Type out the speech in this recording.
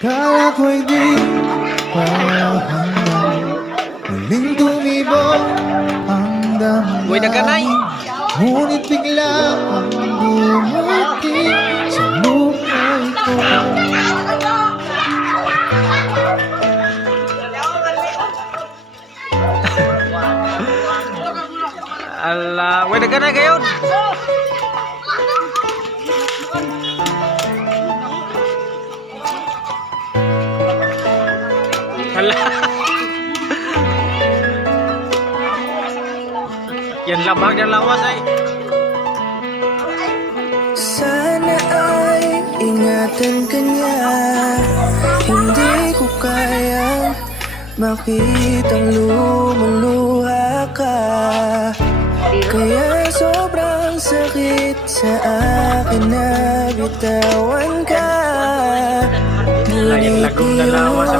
Kala ko'y di pa hanggang muling tumibok ang Uy, naganay. damdamin. Ngunit bigla kang dumating sa buhay ko. Ala, uy, naganay kayo. Ala. Yan lamang, yan lawas ay. Sana ay ingatan ka niya. Hindi ko kayang makitang lumuluha ka. Kaya sobrang sakit sa akin na bitawan ka. Lain lagong dalawa sa